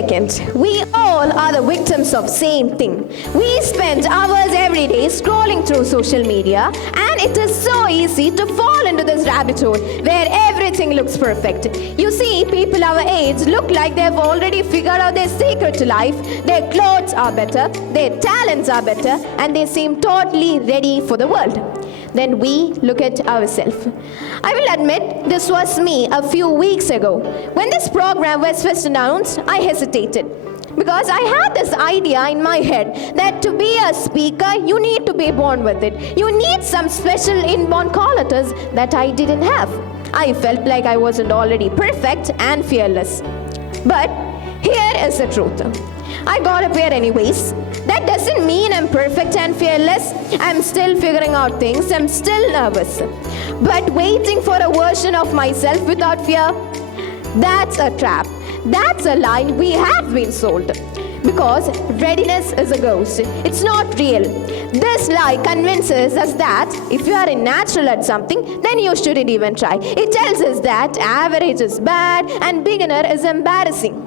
second. We all are the victims of same thing. We spend hours every day scrolling through social media, and it is so easy to fall into this rabbit hole where everything looks perfect. You see, people our age look like they've already figured out their secret to life. Their clothes are better, their talents are better, and they seem totally ready for the world. Then we look at ourselves. I will admit this was me a few weeks ago. When this program was first announced, I hesitated because I had this idea in my head that to be a speaker, you need to be born with it. You need some special inborn qualities that I didn't have. I felt like I wasn't already perfect and fearless. But here is the truth. I got up here anyways. That doesn't mean I'm perfect and fearless. I'm still figuring out things. I'm still nervous. But waiting for a version of myself without fear, that's a trap. That's a lie we have been sold. Because readiness is a ghost. It's not real. This lie convinces us that if you are natural at something, then you shouldn't even try. It tells us that average is bad and beginner is embarrassing.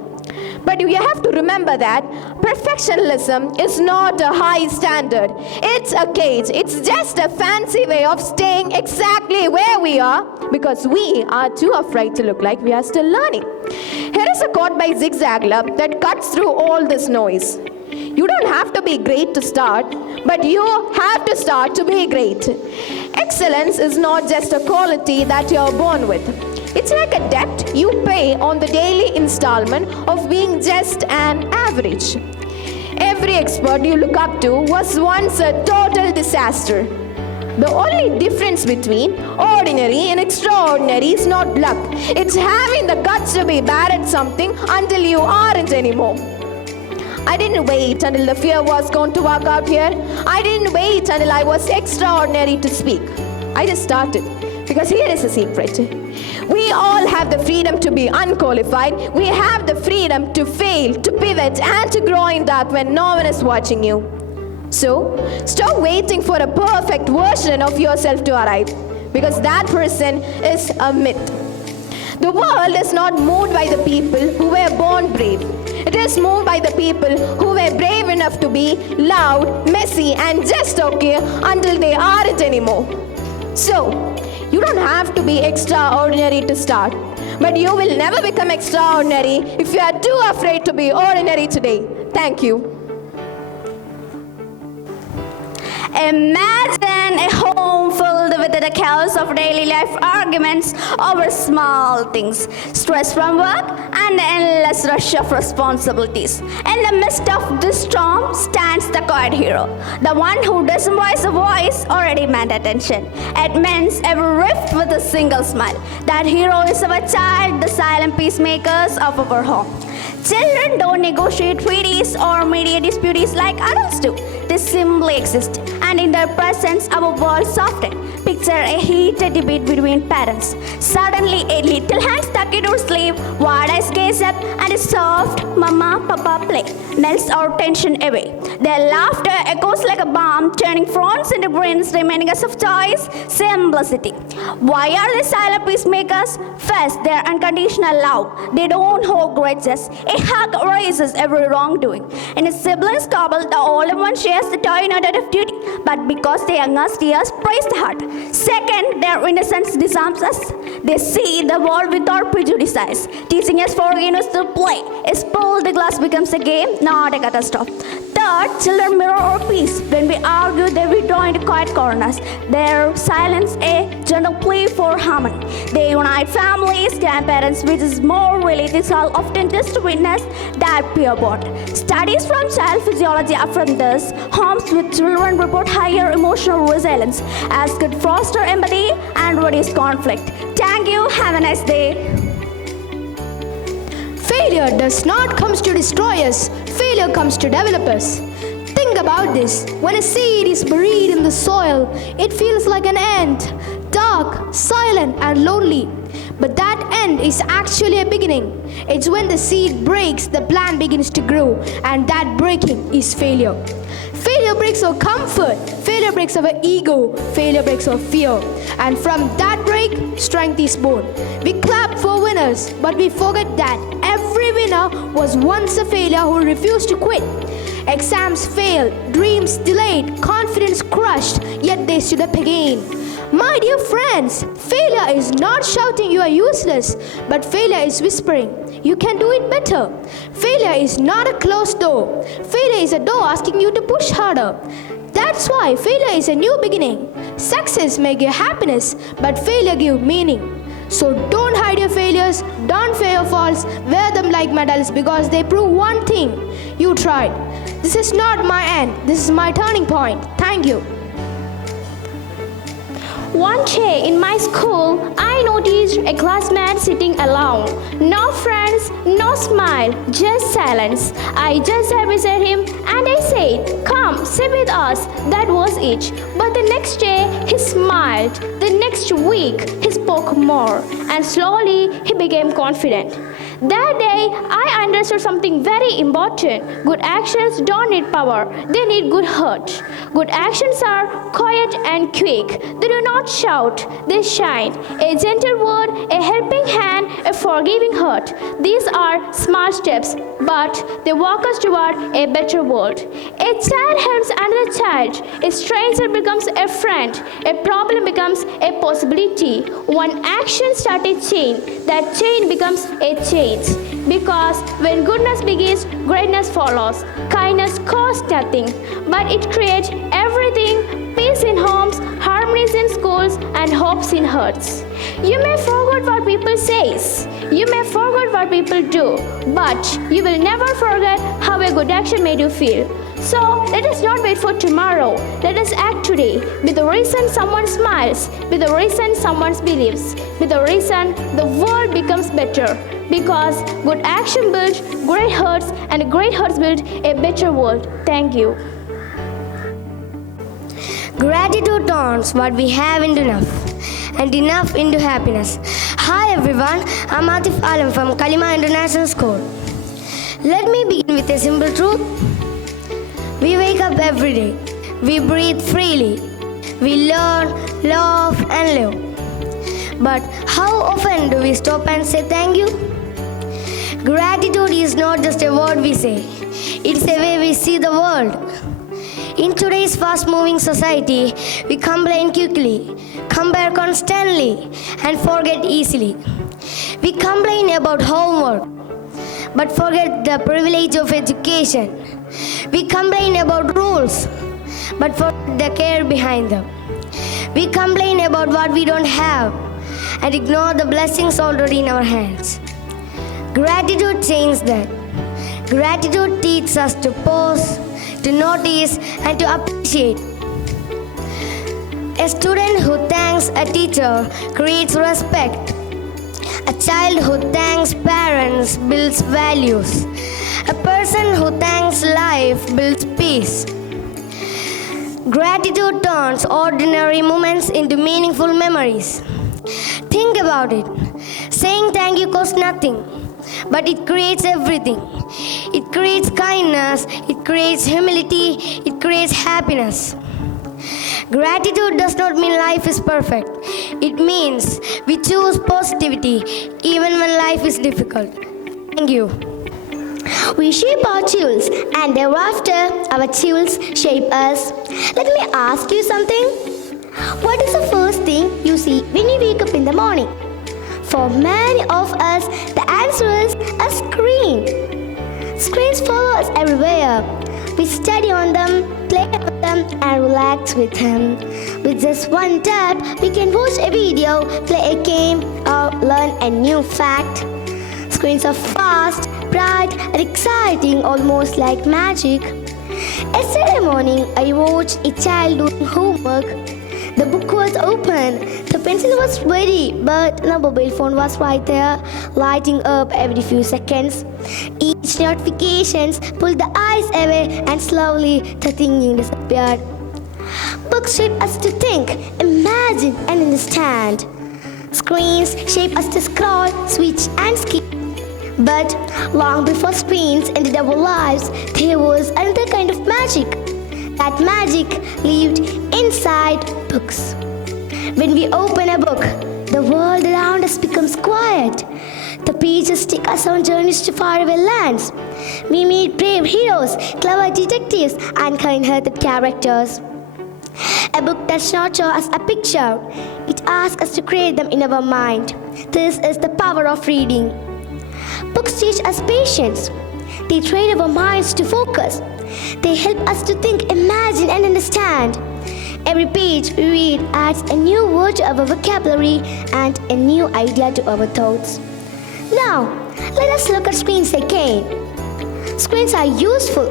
But you have to remember that perfectionism is not a high standard. It's a cage. It's just a fancy way of staying exactly where we are because we are too afraid to look like we are still learning. Here is a quote by Zig Ziglar that cuts through all this noise. You don't have to be great to start, but you have to start to be great. Excellence is not just a quality that you are born with. It's like a debt you pay on the daily installment of being just an average. Every expert you look up to was once a total disaster. The only difference between ordinary and extraordinary is not luck. It's having the guts to be bad at something until you aren't anymore. I didn't wait until the fear was going to work out here. I didn't wait until I was extraordinary to speak. I just started. Because here is a secret. We all have the freedom to be unqualified. We have the freedom to fail, to pivot, and to grow in dark when no one is watching you. So, stop waiting for a perfect version of yourself to arrive. Because that person is a myth. The world is not moved by the people who were born brave. It is moved by the people who were brave enough to be loud, messy, and just okay until they aren't anymore. So, you don't have to be extraordinary to start, but you will never become extraordinary if you are too afraid to be ordinary today. Thank you. Imagine a home filled with the chaos of daily life arguments over small things, stress from work, and the endless rush of responsibilities. In the midst of this storm stands the quiet hero, the one who doesn't voice a voice or demand attention. It mends every rift with a single smile. That hero is our child, the silent peacemakers of our home. Children don't negotiate treaties or mediate disputes like adults do. They simply exist, and in their presence, our world softens. Picture a heated debate between parents. Suddenly, a little hand stuck into her sleeve, wide eyes gaze up, and a soft "Mama, Papa, play" melts our tension away. Their laughter echoes like a bomb, turning frowns into grins, reminding us of joy's simplicity. Why are they silent peacemakers? First, their unconditional love. They don't hold grudges. A hug erases every wrongdoing. In a siblings couple, the older one shares the toy not out of duty, but because the youngest years praise the heart. Second, their innocence disarms us. They see the world without prejudices, teaching us forgiveness to play. A spilled glass becomes a game, not a catastrophe. Third, children mirror our peace. When we argue, they withdraw into quiet corners. Their silence a gentle plea for harmony. They unite families, grandparents, which is more relatives are often just to witness that pure bond. Studies from child physiology affirm this. Homes with children report higher emotional resilience, as could foster empathy and reduce conflict. Thank you. Have a nice day. Failure does not come to destroy us. Failure comes to develop us. Think about this. When a seed is buried in the soil, it feels like an ant, dark, silent, and lonely. But that end is actually a beginning. It's when the seed breaks, the plant begins to grow, and that breaking is failure. Failure Failure breaks our comfort. Failure breaks our ego. Failure breaks our fear. And from that break, strength is born. We clap for winners, but we forget that every winner was once a failure who refused to quit. Exams failed, dreams delayed, confidence crushed, yet they stood up again. My dear friends, failure is not shouting you are useless, but failure is whispering, you can do it better. Failure is not a closed door. Failure is a door asking you to push harder. That's why failure is a new beginning. Success may give happiness, but failure gives meaning. So don't hide your failures, don't fear your faults, wear them like medals because they prove one thing, you tried. This is not my end, this is my turning point. Thank you. One day in my school, I noticed a classmate sitting alone. No friends, no smile, just silence. I just sat beside him and I said, "Come, sit with us." That was it. But the next day, he smiled. The next week, he spoke more. And slowly, he became confident. That day, I understood something very important. Good actions don't need power, they need good heart. Good actions are quiet and quick. They do not shout, they shine. A gentle word, a helping hand, a forgiving heart. These are small steps, but they walk us toward a better world. A child helps another child. A stranger becomes a friend. A problem becomes a possibility. One action starts a chain. That chain becomes a change. Because when goodness begins, greatness follows. Kindness costs nothing, but it creates everything. Peace in homes, harmonies in schools, and hopes in hearts. You may forget what people say. You may forget what people do, but you will never forget how a good action made you feel. So let us not wait for tomorrow. Let us act today. Be the reason someone smiles. Be the reason someone believes. Be the reason the world becomes better. Because good action builds great hearts, and great hearts build a better world. Thank you. Gratitude turns what we have into enough, and enough into happiness. Hi everyone, I'm Atif Alam from Kalima International School. Let me begin with a simple truth. We wake up every day. We breathe freely. We learn, love, and live. But how often do we stop and say thank you? Gratitude is not just a word we say. It's a way we see the world. In today's fast-moving society, we complain quickly, compare constantly, and forget easily. We complain about homework, but forget the privilege of education. We complain about rules, but forget the care behind them. We complain about what we don't have and ignore the blessings already in our hands. Gratitude changes that. Gratitude teaches us to pause, to notice, and to appreciate. A student who thanks a teacher creates respect. A child who thanks parents builds values. A person who thanks life builds peace. Gratitude turns ordinary moments into meaningful memories. Think about it. Saying thank you costs nothing, but it creates everything. It creates kindness, it creates humility, it creates happiness. Gratitude does not mean life is perfect. It means we choose positivity even when life is difficult. Thank you. We shape our tools, and thereafter our tools shape us. Let me ask you something. What is the first thing you see when you wake up in the morning? For many of us, the answer is a screen. Screens follow us everywhere. We study on them, play with them, and relax with them. With just one tap, we can watch a video, play a game, or learn a new fact. Screens are fast, bright, and exciting, almost like magic. Yesterday morning, I watched a child doing homework. The book was open, the pencil was ready, but the mobile phone was right there, lighting up every few seconds. Each notification pulled the eyes away, and slowly the thinking disappeared. Books shape us to think, imagine, and understand. Screens shape us to scroll, switch, and skip. But long before screens entered our lives, there was another kind of magic. That magic lived inside books. When we open a book, the world around us becomes quiet. The pages take us on journeys to faraway lands. We meet brave heroes, clever detectives, and kind-hearted characters. A book does not show us a picture. It asks us to create them in our mind. This is the power of reading. Books teach us patience. They train our minds to focus. They help us to think, imagine, and understand. Every page we read adds a new word to our vocabulary and a new idea to our thoughts. Now, let us look at screens again. Screens are useful.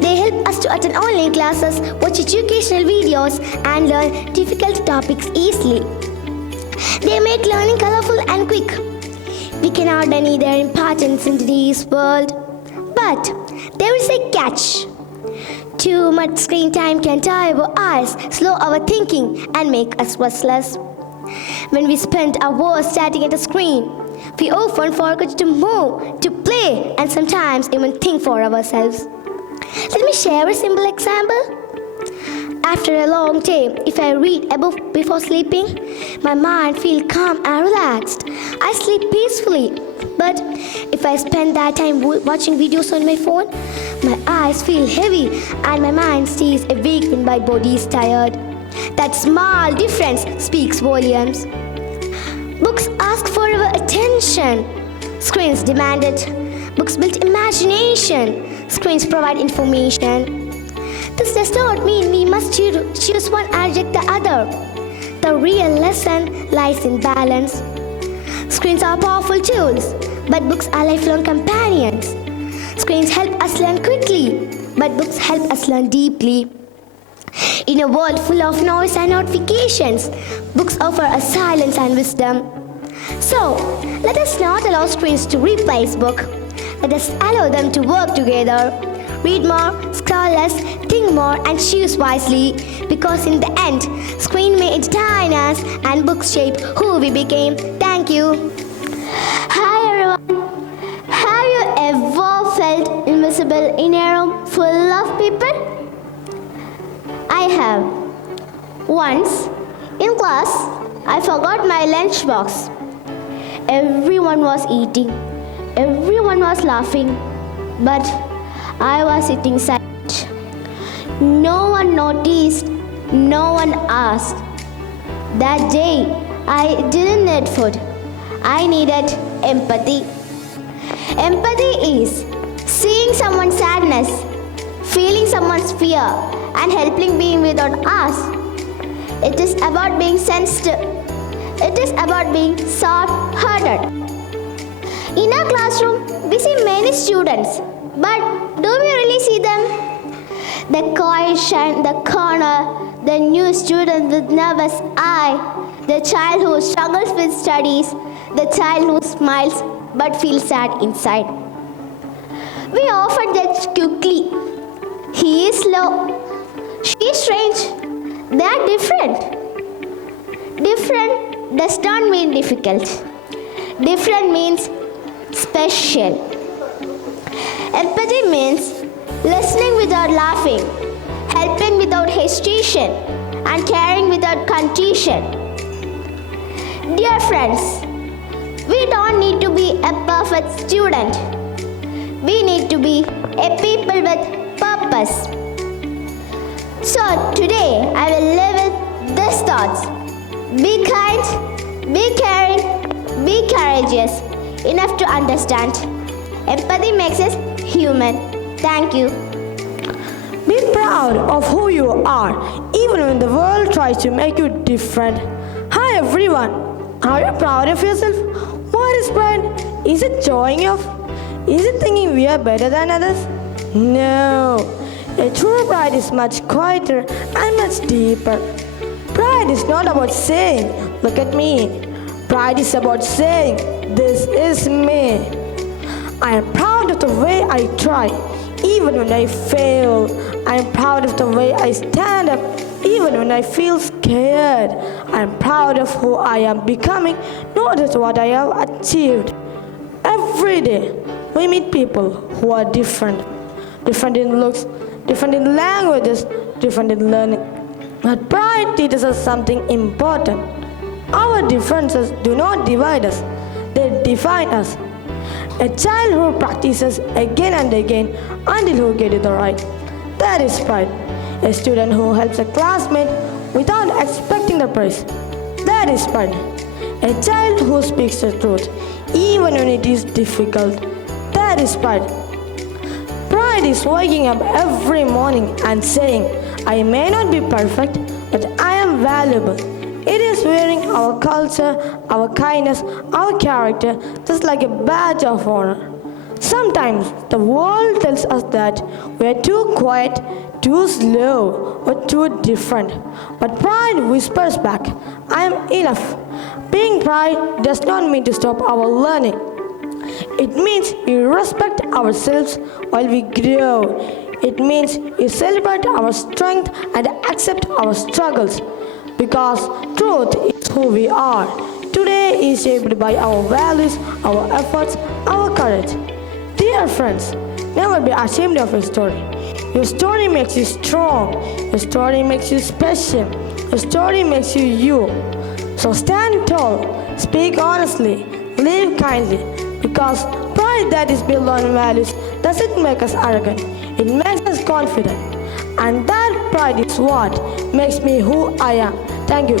They help us to attend online classes, watch educational videos, and learn difficult topics easily. They make learning colorful and quick. We cannot deny their importance in today's world. But there is a catch. Too much screen time can tire our eyes, slow our thinking, and make us restless. When we spend hours staring at a screen, we often forget to move, to play, and sometimes even think for ourselves. Let me share a simple example. After a long day, if I read a book before sleeping, my mind feels calm and relaxed. I sleep peacefully. But if I spend that time watching videos on my phone, my eyes feel heavy and my mind stays awake when my body is tired. That small difference speaks volumes. Books ask for our attention. Screens demand it. Books build imagination. Screens provide information. This does not mean we must choose one and reject the other. The real lesson lies in balance. Screens are powerful tools, but books are lifelong companions. Screens help us learn quickly, but books help us learn deeply. In a world full of noise and notifications, books offer us silence and wisdom. So, let us not allow screens to replace books. Let us allow them to work together. Read more, scroll less, think more, and choose wisely. Because in the end, screen may entertain us and books shape who we became. Thank you. Hi everyone. Have you ever felt invisible in a room full of people? I have. Once, in class, I forgot my lunchbox. Everyone was eating. Everyone was laughing. But I was sitting silent. No one noticed. No one asked. That day, I didn't need food. I needed empathy. Empathy is seeing someone's sadness, feeling someone's fear, and helping being without us. It is about being sensitive. It is about being soft-hearted. In our classroom, we see many students, but do we really see them? The quiet in the corner, the new student with nervous eye, the child who struggles with studies, the child who smiles but feels sad inside. We often judge quickly. He is slow. She is strange. They are different. Different does not mean difficult. Different means special. Empathy means listening without laughing, helping without hesitation, and caring without confusion. Dear friends, we don't need to be a perfect student. We need to be a people with purpose. So today I will live with these thoughts. Be kind, be caring, be courageous, enough to understand. Empathy makes us human. Thank you. Be proud of who you are, even when the world tries to make you different. Hi everyone, are you proud of yourself? What is pride? Is it showing off? Is it thinking we are better than others? No, a true pride is much quieter and much deeper. Pride is not about saying, look at me. Pride is about saying, this is me. I am proud of the way I try, even when I fail. I am proud of the way I stand up, even when I feel scared. I am proud of who I am becoming, not just what I have achieved. Every day, we meet people who are different. Different in looks, different in languages, different in learning. But pride teaches us something important. Our differences do not divide us, they define us. A child who practices again and again until he gets it right, that is pride. A student who helps a classmate without expecting the praise, that is pride. A child who speaks the truth even when it is difficult, that is pride. Pride is waking up every morning and saying, I may not be perfect, but I am valuable. It is wearing our culture, our kindness, our character, just like a badge of honor. Sometimes the world tells us that we are too quiet, too slow, or too different. But pride whispers back, I am enough. Being pride does not mean to stop our learning. It means we respect ourselves while we grow. It means we celebrate our strength and accept our struggles. Because truth is who we are. Today is shaped by our values, our efforts, our courage. Dear friends, never be ashamed of your story. Your story makes you strong. Your story makes you special. Your story makes you you. So stand tall, speak honestly, live kindly. Because pride that is built on values doesn't make us arrogant. It makes us confident. And that pride is what makes me who I am. Thank you.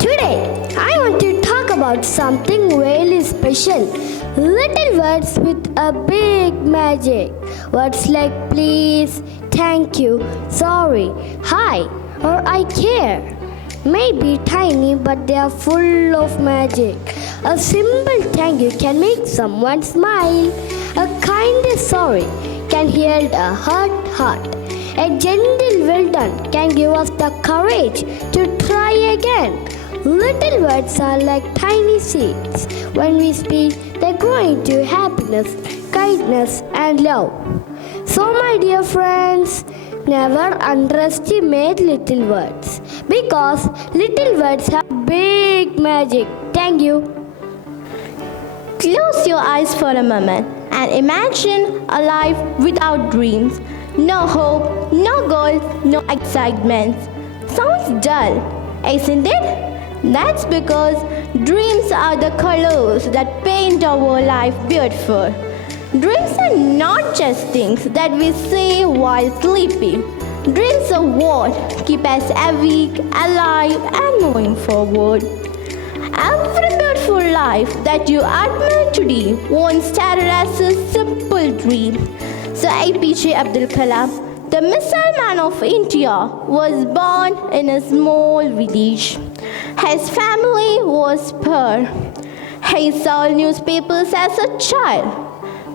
Today, I want to talk about something really special. Little words with a big magic. Words like please, thank you, sorry, hi, or I care. May be tiny, but they are full of magic. A simple thank you can make someone smile. A kind sorry can heal a hurt heart. A gentle well done can give us the courage to try again. Little words are like tiny seeds. When we speak, they grow into happiness, kindness, and love. So, my dear friends, never underestimate little words because little words have big magic. Thank you. Close your eyes for a moment and imagine a life without dreams. No hope, no goals, no excitement. Sounds dull, isn't it? That's because dreams are the colors that paint our life beautiful. Dreams are not just things that we say while sleeping. Dreams are what keep us awake, alive, and moving forward. Every beautiful life that you admire today once started as a simple dream. So APJ Abdul Kalam, the missile man of India, was born in a small village. His family was poor. He sold newspapers as a child.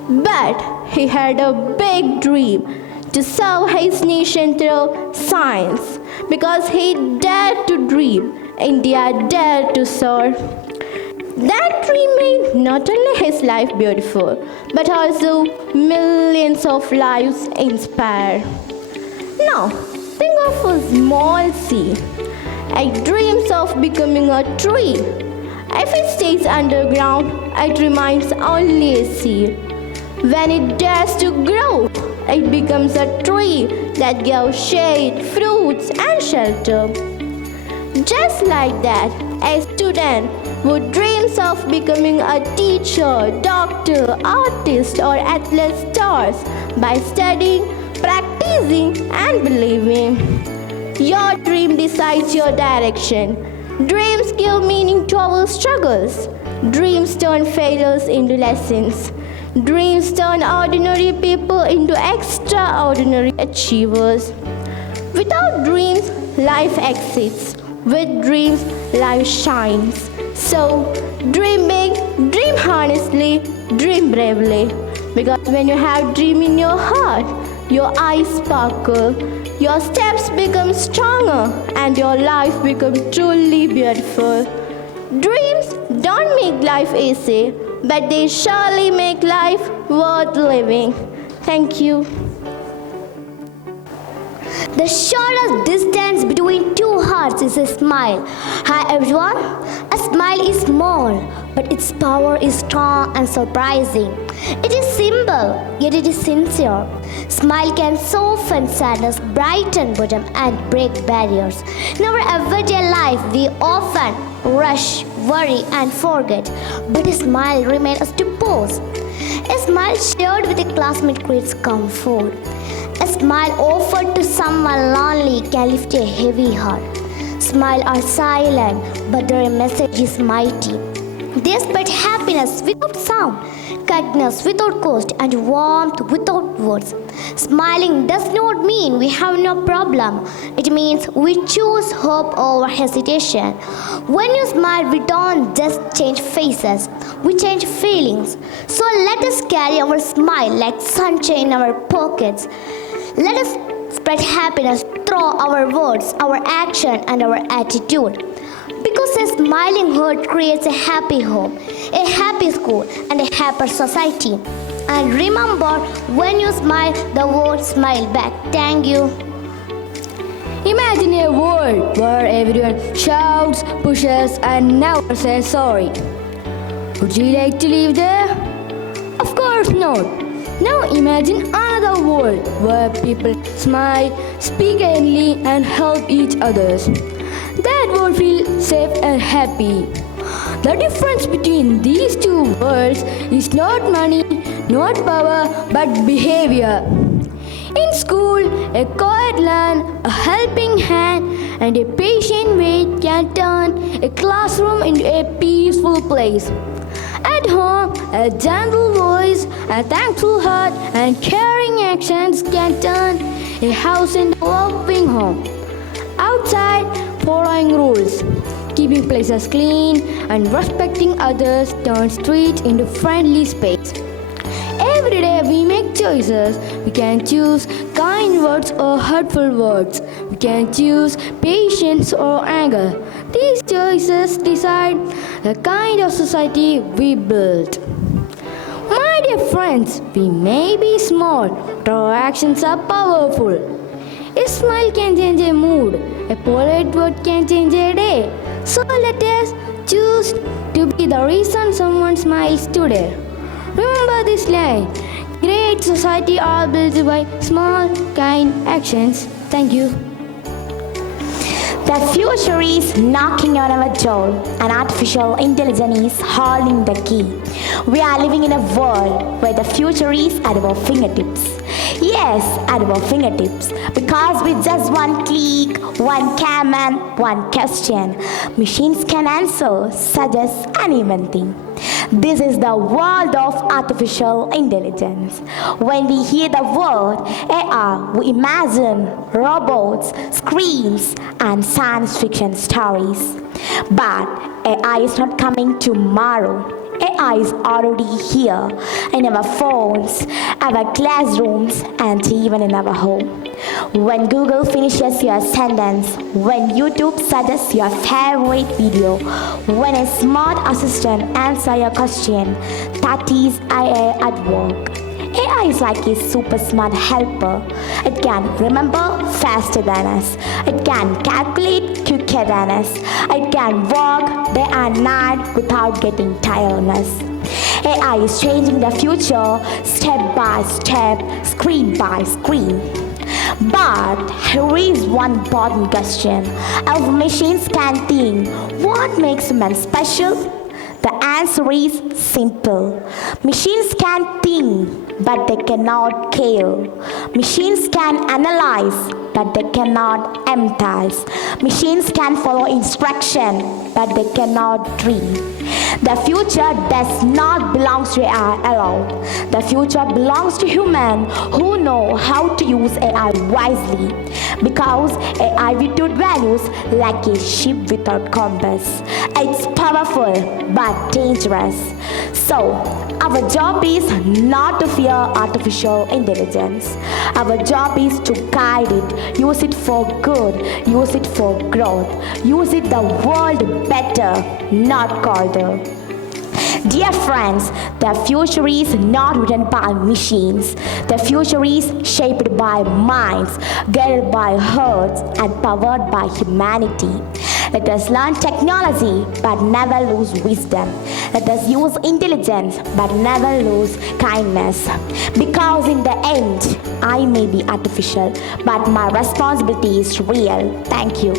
But he had a big dream to serve his nation through science. Because he dared to dream, India dared to soar. That dream made not only his life beautiful, but also millions of lives inspired. Now, think of a small seed. It dreams of becoming a tree. If it stays underground, it remains only a seed. When it dares to grow, it becomes a tree that gives shade, fruits, and shelter. Just like that, a student who dreams of becoming a teacher, doctor, artist, or athlete starts by studying, practicing, and believing. Your dream decides your direction. Dreams give meaning to our struggles. Dreams turn failures into lessons. Dreams turn ordinary people into extraordinary achievers. Without dreams, life exits. With dreams, life shines. So, dream big, dream honestly, dream bravely. Because when you have dream in your heart, your eyes sparkle, your steps become stronger, and your life becomes truly beautiful. Dreams don't make life easy, but they surely make life worth living. Thank you. The shortest distance between two hearts is a smile. Hi everyone. A smile is small, but its power is strong and surprising. It is simple, yet it is sincere. Smile can soften sadness, brighten boredom, and break barriers. In our everyday life, we often rush, worry, and forget, but a smile reminds us to pause. A smile shared with a classmate creates comfort. A smile offered to someone lonely can lift a heavy heart. Smiles are silent, but their message is mighty. They spread happiness without sound, kindness without cost, and warmth without words. Smiling does not mean we have no problem. It means we choose hope over hesitation. When you smile, we don't just change faces, we change feelings. So let us carry our smile like sunshine in our pockets. Let us spread happiness through our words, our action, and our attitude. Because a smiling heart creates a happy home, a happy school, and a happy society. And remember, when you smile, the world smile back. Thank you. Imagine a world where everyone shouts, pushes, and never says sorry. Would you like to live there? Of course not. Now imagine another world where people smile, speak kindly, and help each other. That world feels safe and happy. The difference between these two worlds is not money, not power, but behavior. In school, a quiet learn, a helping hand, and a patient wait can turn a classroom into a peaceful place. At home, a gentle voice, a thankful heart, and caring actions can turn a house into a loving home. Outside, following rules, keeping places clean, and respecting others turn streets into friendly space. Every day we make choices. We can choose kind words or hurtful words. We can choose patience or anger. These choices decide the kind of society we build. My dear friends, we may be small, but our actions are powerful. A smile can change a mood. A polite word can change a day. So let us choose to be the reason someone smiles today. Remember this line. Great society are built by small, kind actions. Thank you. The future is knocking on our door, and artificial intelligence is holding the key. We are living in a world where the future is at our fingertips. Yes, at our fingertips. Because with just one click, one command, one question, machines can answer, suggest, and even think. This is the world of artificial intelligence. When we hear the word AI, we imagine robots, screens, and science fiction stories. But AI is not coming tomorrow. AI is already here in our phones, our classrooms, and even in our home. When Google finishes your sentence, when YouTube suggests your favorite video, when a smart assistant answers your question, that is AI at work. AI is like a super smart helper. It can remember faster than us. It can calculate quicker than us. It can work day and night without getting tiredness. AI is changing the future step by step, screen by screen. But here is one important question. If machines can think, what makes man special? The answer is simple. Machines can think, but they cannot kill. Machines can analyze, but they cannot empathize. Machines can follow instruction, but they cannot dream. The future does not belong to AI alone. The future belongs to humans who know how to use AI wisely. Because AI without values like a ship without compass. It's powerful but dangerous. So, our job is not to fear artificial intelligence. Our job is to guide it, use it for good, use it for growth, use it the world better, not colder. Dear friends, the future is not written by machines. The future is shaped by minds, guided by hearts, and powered by humanity. Let us learn technology but never lose wisdom. Let us use intelligence but never lose kindness. Because in the end, I may be artificial, but my responsibility is real. Thank you.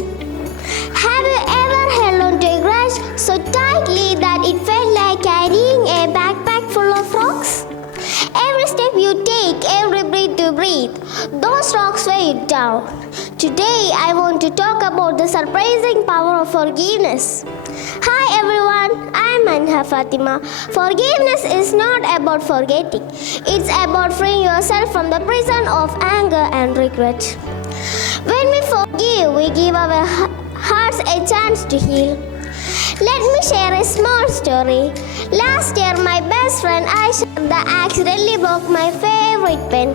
Have you ever held on to a grudge so tightly that it felt like carrying a backpack full of rocks? Every step you take, every breath you breathe, those rocks weigh you down. Today, I want to talk about the surprising power of forgiveness. Hi everyone, I'm Anha Fatima. Forgiveness is not about forgetting. It's about freeing yourself from the prison of anger and regret. When we forgive, we give our hearts a chance to heal. Let me share a small story. Last year, my best friend Aisha accidentally broke my favorite pen.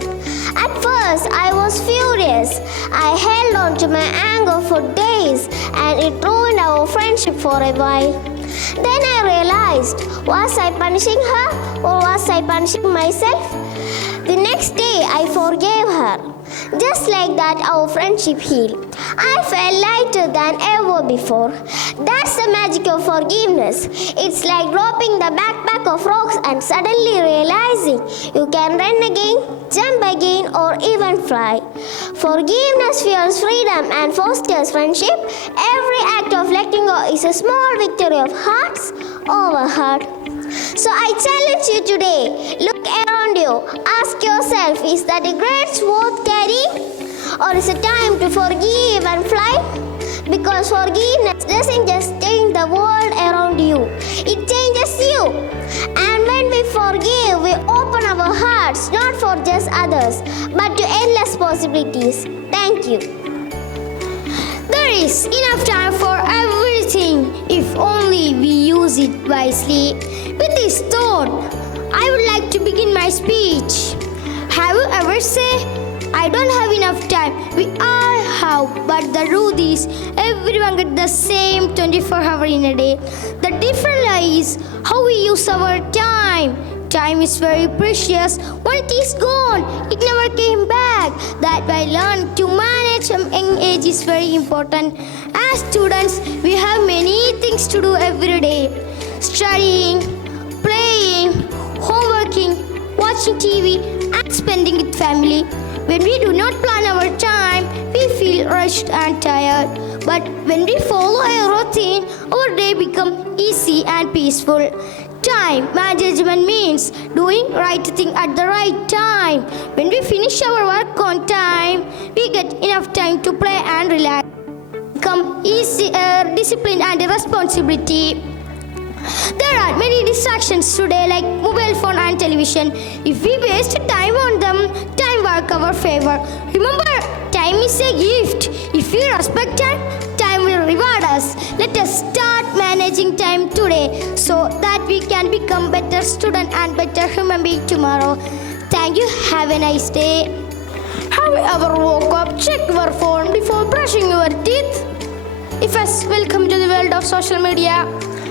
At first, I was furious. I held on to my anger for days and it ruined our friendship for a while. Then I realized, was I punishing her or was I punishing myself? The next day, I forgave her. Just like that, our friendship healed. I felt lighter than ever before. That's the magic of forgiveness. It's like dropping the backpack of rocks and suddenly realizing you can run again, jump again, or even fly. Forgiveness fuels freedom and fosters friendship. Every act of letting go is a small victory of hearts over heart. So I challenge you today, look around you, ask yourself, is that a great worth carrying? Or is it time to forgive and fly? Because forgiveness doesn't just change the world around you, it changes you. And when we forgive, we open our hearts not for just others, but to endless possibilities. Thank you. There is enough time for everything if only we use it wisely. With this thought, I would like to begin my speech. Have you ever said, I don't have enough time? We all have, but the truth is, everyone gets the same 24 hours in a day. The difference is how we use our time. Time is very precious. When it is gone, it never came back. That why learn to manage young age is very important. As students, we have many things to do every day. Studying, playing, homeworking, watching TV, and spending with family. When we do not plan our time, we feel rushed and tired. But when we follow a routine, our day becomes easy and peaceful. Time management means doing right thing at the right time. When we finish our work on time, we get enough time to play and relax. Become easier, discipline and responsibility. There are many distractions today like mobile phone and television. If we waste time on them, time work our favor. Remember, time is a gift. If we respect time, time will reward us. Let us start managing time today so that we can become better student and better human being tomorrow. Thank you. Have a nice day. Have you ever woke up, checked your phone before brushing your teeth? If yes, welcome to the world of social media.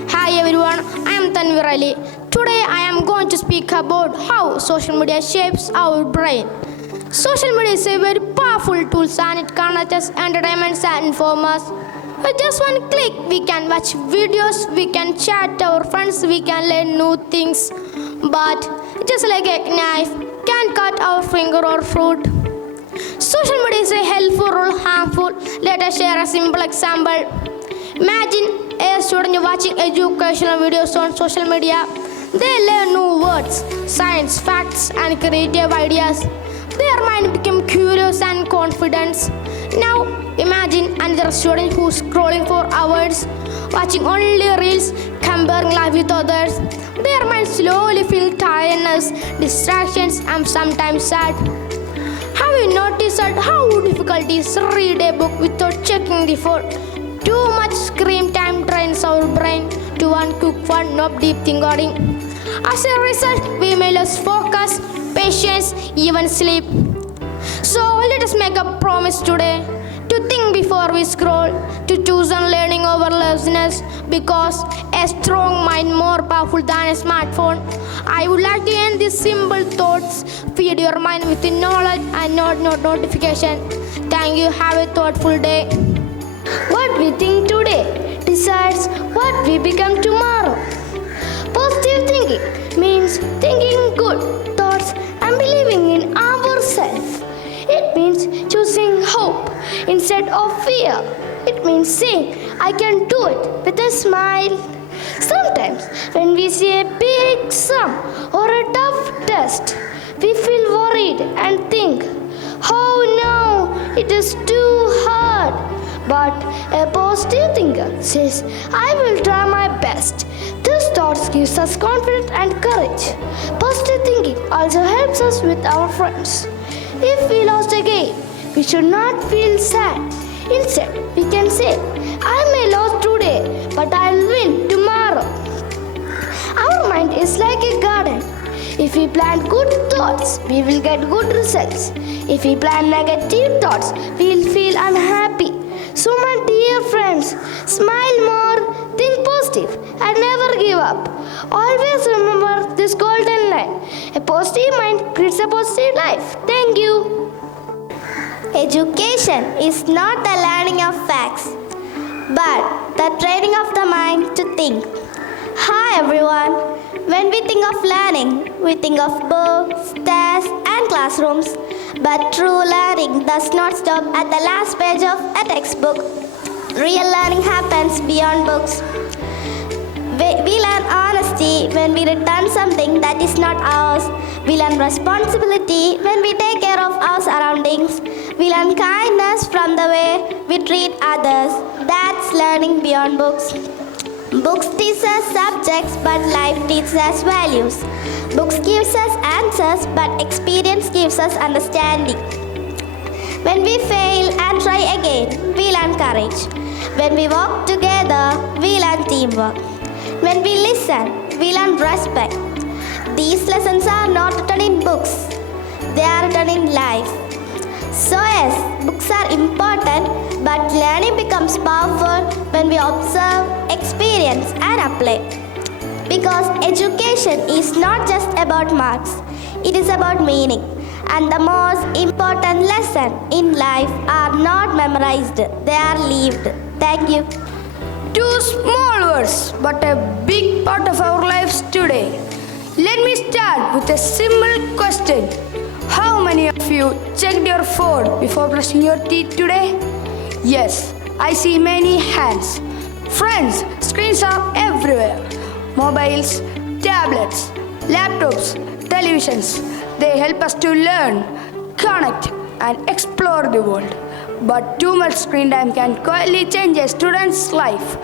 Hi everyone, I am Tanvir Ali. Today I am going to speak about how social media shapes our brain. Social media is a very powerful tool and it connects us, entertainment and inform us. With just one click, we can watch videos, we can chat our friends, we can learn new things. But just like a knife, can cut our finger or fruit. Social media is a helpful or harmful. Let us share a simple example. Imagine a student watching educational videos on social media. They learn new words, science, facts, and creative ideas. Their mind become curious and confident. Now, imagine another student who's scrolling for hours, watching only reels, comparing life with others. Their mind slowly feels tiredness, distractions, and sometimes sad. Have you noticed how difficult it is to read a book without checking the phone? Too much screen time drains our brain to one quick fun, no deep thinking. As a result, we may lose focus, patience, even sleep. So let us make a promise today to think before we scroll, to choose on learning over laziness, because a strong mind more powerful than a smartphone. I would like to end these simple thoughts. Feed your mind with knowledge and not notification. Thank you. Have a thoughtful day. What we think today decides what we become tomorrow. Positive thinking means thinking good thoughts and believing in ourselves. It means choosing hope instead of fear. It means saying, I can do it with a smile. Sometimes, when we see a big sum or a tough test, we feel worried and think, oh no, it is too hard. But a positive thinker says, I will try my best. This thought gives us confidence and courage. Positive thinking also helps us with our friends. If we lost a game, we should not feel sad. Instead, we can say, I may lose today, but I'll win tomorrow. Our mind is like a garden. If we plant good thoughts, we will get good results. If we plant negative thoughts, we will feel unhappy. So, my dear friends, smile more, think positive, and never give up. Always remember this golden line. A positive mind creates a positive life. Thank you. Education is not the learning of facts, but the training of the mind to think. Hi everyone. When we think of learning, we think of books, tests, and classrooms. But true learning does not stop at the last page of a textbook. Real learning happens beyond books. We learn honesty when we return something that is not ours. We learn responsibility when we take care of our surroundings. We learn kindness from the way we treat others. That's learning beyond books. Books teach us subjects, but life teaches us values. Books gives us answers, but experience gives us understanding. When we fail and try again, we learn courage. When we work together, we learn teamwork. When we listen, we learn respect. These lessons are not written in books. They are written in life. So yes, books are important, but learning becomes powerful when we observe, experience, and apply. Because education is not just about marks, it is about meaning. And the most important lesson in life are not memorized, they are lived. Thank you. Two small words, but a big part of our lives today. Let me start with a simple question. How many of you checked your phone before brushing your teeth today? Yes, I see many hands. Friends, screens are everywhere. Mobiles, tablets, laptops, televisions. They help us to learn, connect, and explore the world. But too much screen time can quietly change a student's life.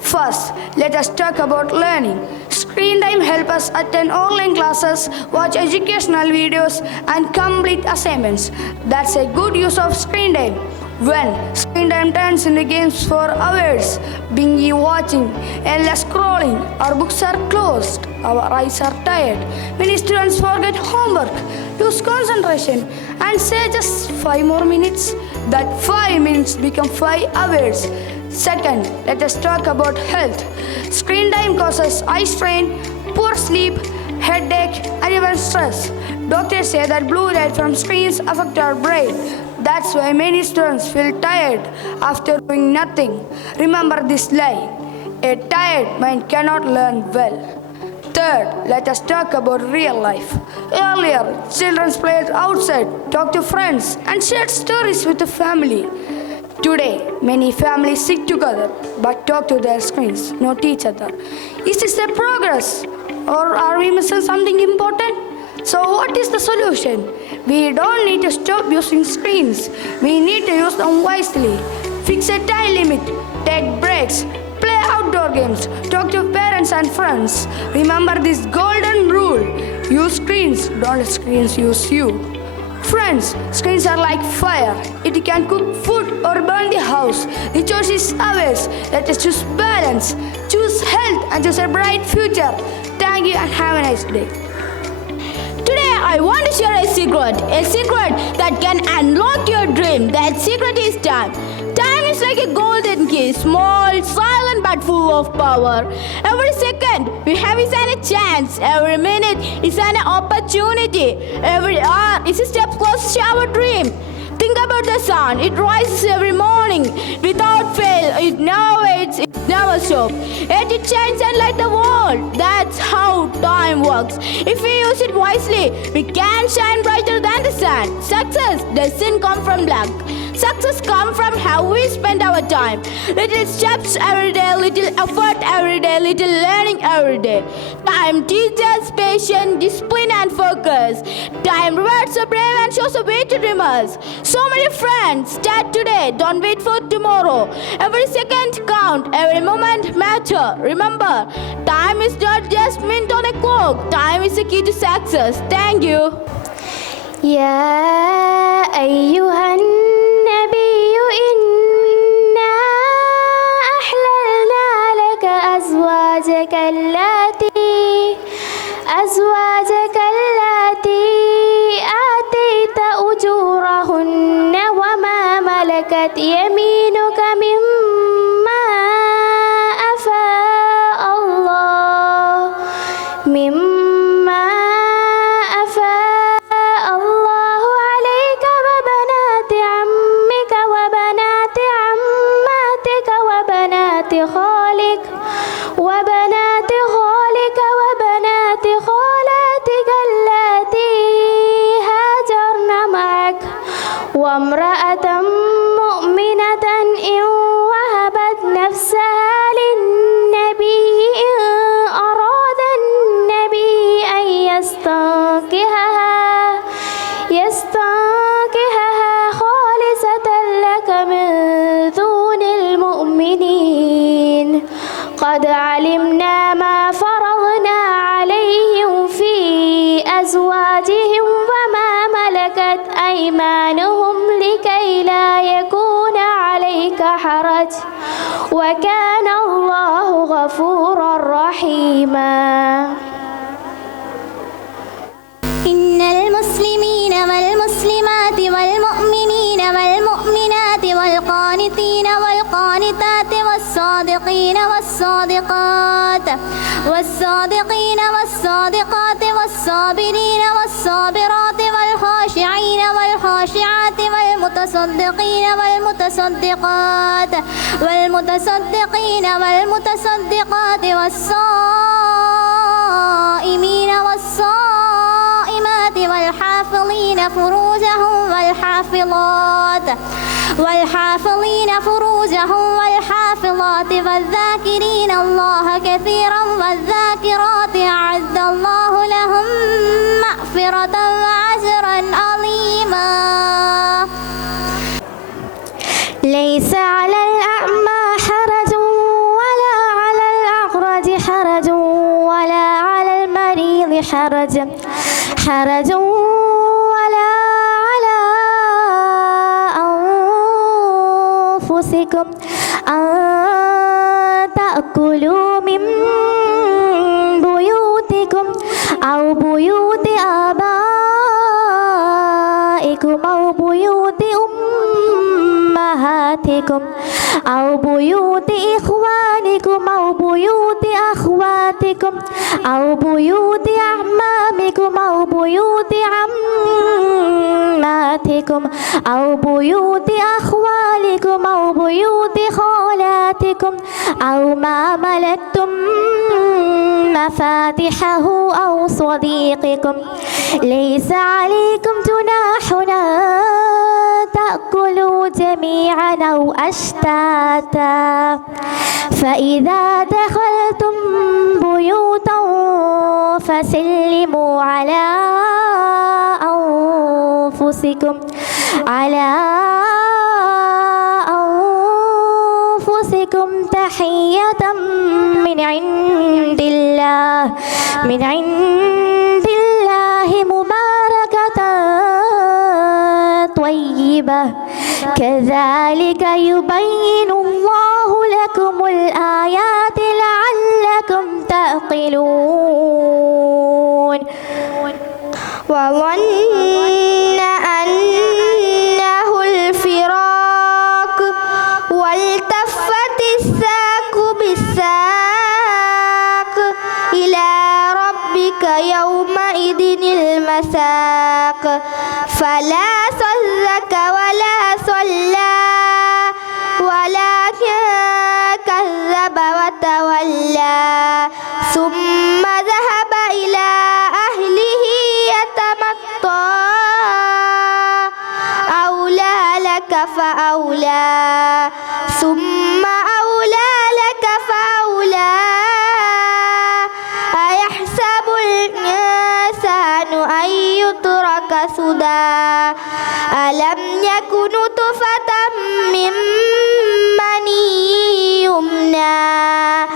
First, let us talk about learning. Screen time helps us attend online classes, watch educational videos, and complete assignments. That's a good use of screen time. When screen time turns into games for hours, binge watching, endless scrolling, our books are closed, our eyes are tired. Many students forget homework, lose concentration, and say just 5 more minutes. That 5 minutes become 5 hours. Second, let us talk about health. Screen time causes eye strain, poor sleep, headache, and even stress. Doctors say that blue light from screens affect our brain. That's why many students feel tired after doing nothing. Remember this line: a tired mind cannot learn well. Third, let us talk about real life. Earlier, children played outside, talked to friends, and shared stories with the family. Today, many families sit together but talk to their screens, not each other. Is this a progress? Or are we missing something important? So what is the solution? We don't need to stop using screens. We need to use them wisely. Fix a time limit, take breaks, play outdoor games, talk to parents and friends. Remember this golden rule: use screens, don't let screens use you. Friends, screens are like fire. It can cook food or burn the house. The choice is ours. Let us choose balance, choose health, and choose a bright future. Thank you and have a nice day. Today I want to share a secret that can unlock your dream. That secret is time. Time is like a golden key, small, silent, but full of power. Every second we have is a chance. Every minute is an opportunity. Every hour is a step closer to our dream. Think about the sun. It rises every morning without fail. It never waits, it never stops. Yet it shines and lights the world. That's how time works. If we use it wisely, we can shine brighter than the sun. Success doesn't come from luck. Success comes from how we spend our time. Little steps every day, little effort every day, little learning every day. Time teaches patience, discipline and focus. Time rewards the brave and shows the way to dream us. So many friends, start today, don't wait for tomorrow. Every second count, every moment matter. Remember, time is not just mint on a clock. Time is the key to success. Thank you. يا أيها النبي إنا أحللنا لك أزواجك اللاتي آتيت أجورهن وما ملكت يمينك مما أفاء الله عليك وبنات عمك وبنات عماتك وبنات خالك وبنات خالاتك اللاتي هاجرن معك وامرأة مؤمنة إن وهبت نفسها للنبي إن أراد النبي أن يستنكحها خالصة لك من دون المؤمنين قد علمنا ما فرضنا عليهم في أزواجهم وما ملكت أيمانهم لكي لا يكون عليك حرج وكان الله غفورا رحيما إن المسلمين والمسلمات والمؤمنين والمؤمنات والقانتين والقانتات والصادقين والصادقات والصابرين والصابرات والخاشعين والخاشعات والمتصدقين والمتصدقات والصائمين والصائمات والحافظين فروجهم والحافظات والذاكرين الله كثيرا والذاكرات أعد الله لهم مغفرة وأجرا عظيما. ليس على الأعمى حرج ولا على الأعرج حرج ولا على المريض حرج ولا على أنفسكم أن تأكلوا من بيوتكم أو بيوت آبائكم أو بيوت أمهاتكم أو بيوت إخوانكم أو بيوت أخواتكم أو بيوت أعمامكم أو بيوت عماتكم أو بيوت أخوالكم أو بيوت خالاتكم أو ما ملكتم مفاتحه أو صديقكم ليس عليكم جناح تأكلوا جميعا أو أشتاتا فإذا دخلتم بيوتا فسلموا على أنفسكم تحية من عند الله مباركة طيبة كذلك يبين الله لكم الآيات لعلكم تعقلون وظن أنه الفراق والتفت الساق بالساق إلى ربك يومئذ المساق فلا صدق ولا أولى ثم أولى لك فأولى أيحسب الإنسان أن يترك سدى ألم يك نطفة من مني يمنى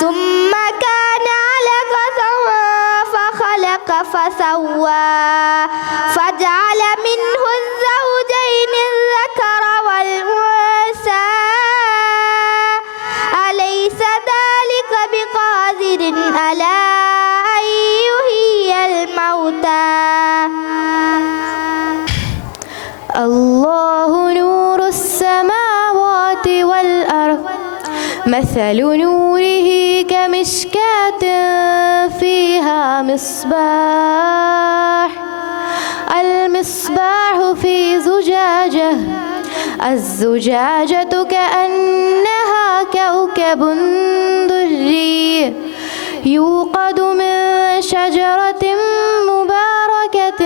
ثم كان علقة فخلق فسوى فجعل منه الزوجين الذكر والأنثى أليس ذلك بقادر على أن يحيي الموتى الله نور السماوات والأرض مثل نوره كمشكاة فيها مصباح المصباح في زجاجة الزجاجة كأنها كوكب دري يوقد من شجرة مباركة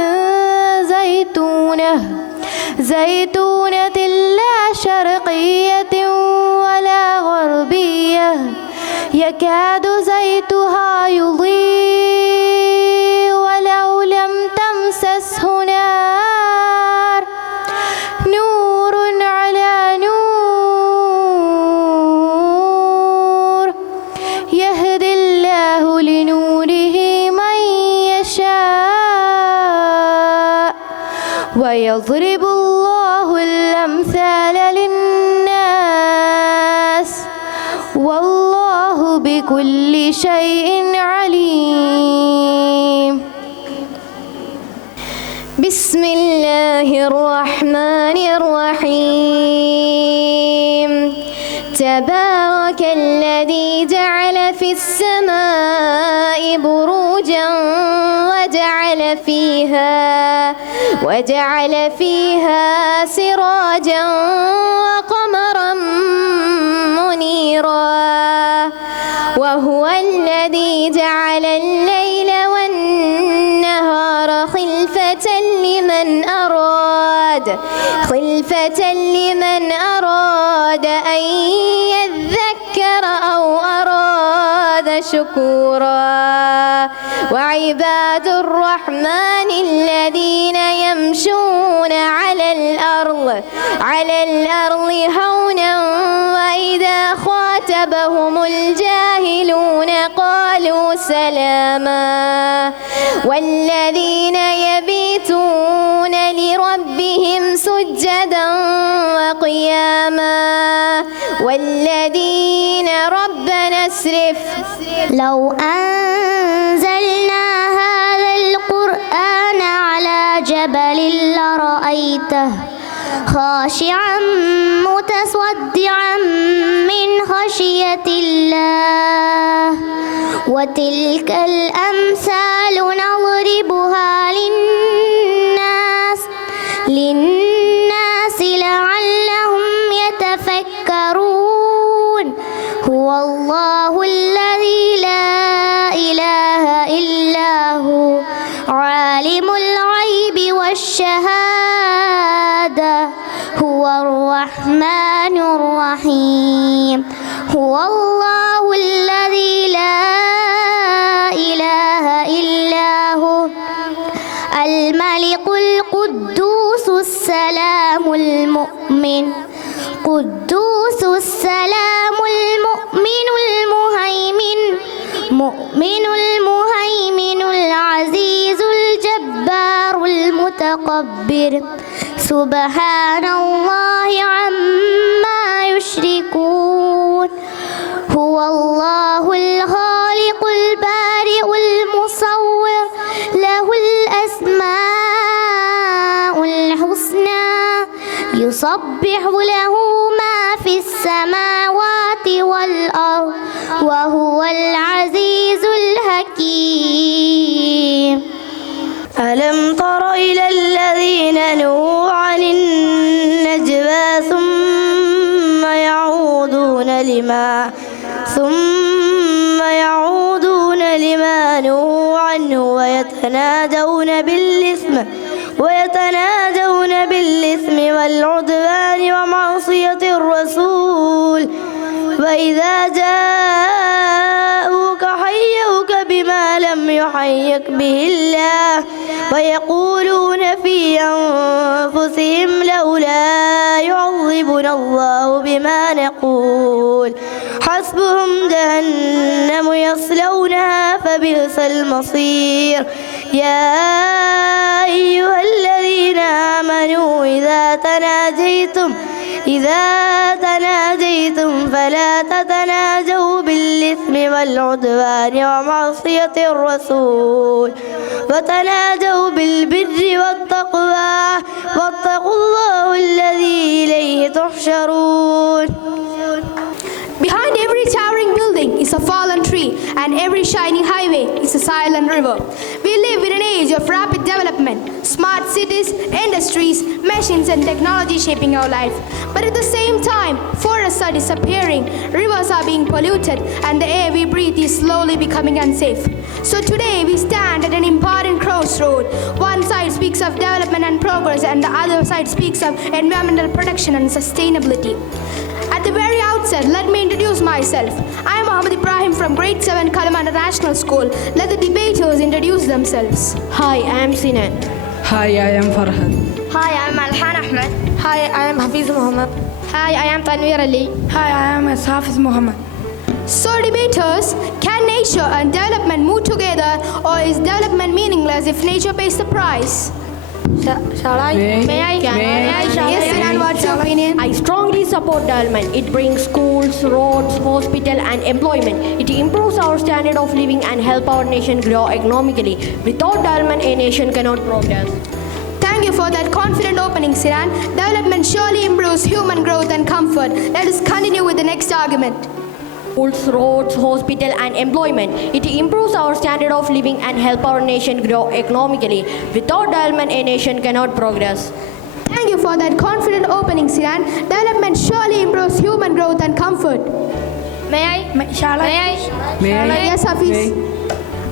زيتونة لا شرقية ولا غربية يكاد زيتها يضيء ولو لم تمسسه نار نور على نور يهدي الله لنوره من يشاء ويضرب الله الأمثال للناس والله بكل شيء عليم. بسم الله الرحمن الرحيم تبارك الذي جعل في السماء بروجا وجعل فيها سراجا وقمرا منيرا وهو الذي جعل الليل والنهار خلفة لمن أراد أن يذكر أو أراد شكورا وعباد الرحمن الذين يمشون على الأرض هونا وإذا خاطبهم الجاهلون قالوا سلاما والذين يبيتون لربهم سجدا وقياما والذين ربنا اصرف لو أنزلنا هذا القرآن على جبل لرأيته خاشعا متصدعا من خشية الله وتلك الأمثال نضربها للناس لعلهم يتفكرون هو الله الذي لا إله إلا هو عالم الغيب والشهادة هو الرحمن الرحيم هو الله الذي لا إله إلا هو الملك القدوس السلام المؤمن المهيمن العزيز الجبار المتكبر سبحان الله عما يشركون هو الله الخالق البارئ المصور له الأسماء الحسنى يسبح له ما في السماوات والأرض وهو العزيز الحكيم ألم تر إلى الذين نهوا عن النجوى ثم يعودون لما نهوا عنه ويتناجون بالإثم والعدوان العدوان ومعصية الرسول وإذا جاءوك حيوك بما لم يحيك به الله ويقولون في أنفسهم لولا يعذبنا الله بما نقول حسبهم جهنم يصلونها فبئس المصير يا أيها الذين آمنوا إذا تناجيتم فلا تتناجوا بالإثم والعدوان ومعصية الرسول وتناجوا بالبر والتقوى واتقوا الله الذي إليه تحشرون. Behind every towering building is a fallen tree, and every shining highway is a silent river. We live in an age of rapid development, smart cities, industries, machines, and technology shaping our life. But at the same time, forests are disappearing, rivers are being polluted, and the air we breathe is slowly becoming unsafe. So today we stand at an important crossroad. One side speaks of development and progress, and the other side speaks of environmental protection and sustainability. At the very outset, let me introduce myself. I am Mohammed Ibrahim from Grade 7 Kalima International School. Let the debaters introduce themselves. Hi, I am Sinan. Hi, I am Farhad. Hi, I am Alhan Ahmed. Hi, I am Hafiz Muhammad. Hi, I am Tanveer Ali. Hi, I am Hafiz Muhammad. So debaters, can nature and development move together, or is development meaningless if nature pays the price? Shall I? May I? Yes, Sinan, what's your opinion? I strongly support development. It brings schools, roads, hospital and employment. It improves our standard of living and help our nation grow economically. Without development, a nation cannot progress. Thank you for that confident opening, Sinan. Development surely improves human growth and comfort. Let us continue with the next argument. Schools, roads, hospital and employment. It improves our standard of living and help our nation grow economically. Without development, a nation cannot progress. Thank you for that confident opening, Sinan. Development surely improves human growth and comfort. May I? Shall I? May I? Yes, Hafiz.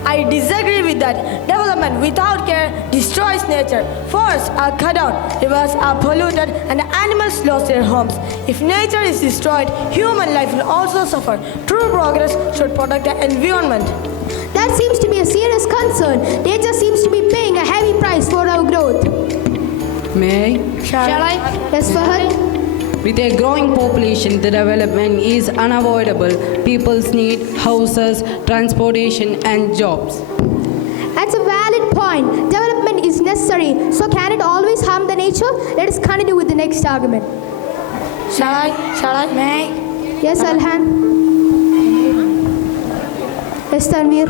I disagree with that. Development without care destroys nature. Forests are cut down, rivers are polluted, and animals lose their homes. If nature is destroyed, human life will also suffer. True progress should protect the environment. That seems to be a serious concern. Nature seems to be paying a heavy price for our growth. May I? Shall I? Yes, Fahad. With a growing population, the development is unavoidable. People need houses, transportation, and jobs. That's a valid point. Development is necessary. So can it always harm the nature? Let us continue with the next argument. Shall I? May I? Yes, Alhan. Yes, Tanveer.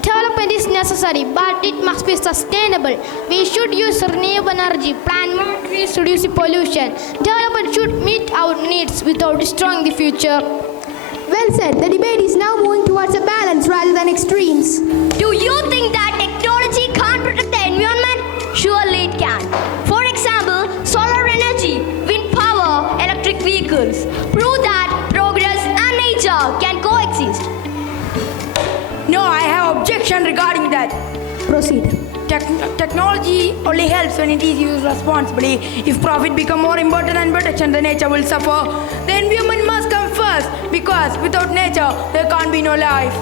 Development is necessary, but it must be sustainable. We should use renewable energy, plant more trees to reduce pollution. Development should meet our needs without destroying the future. Well said. The debate is now moving towards a balance rather than extremes. Do you think that technology can't protect the environment? Surely it can. For example, solar energy, wind power, electric vehicles prove that progress and nature can coexist. No, I have objection regarding that. Proceed. Technology only helps when it is used responsibly. If profit become more important than protection, the nature will suffer. The environment must come first, because without nature, there can't be no life.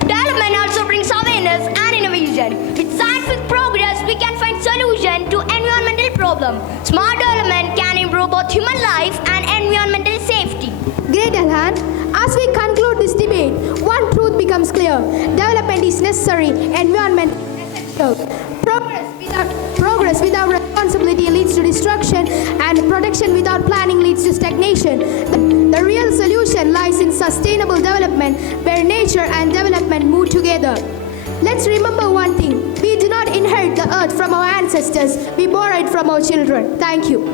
Development also brings awareness and innovation. With scientific progress, we can find solutions to environmental problems. Smart development can improve both human life and environmental safety. Great, Alhan. As we conclude this debate, one truth becomes clear. Development is necessary, environment is essential. Progress without responsibility leads to destruction, and protection without planning leads to stagnation. The real solution lies in sustainable development, where nature and development move together. Let's remember one thing. We do not inherit the earth from our ancestors. We borrow it from our children. Thank you.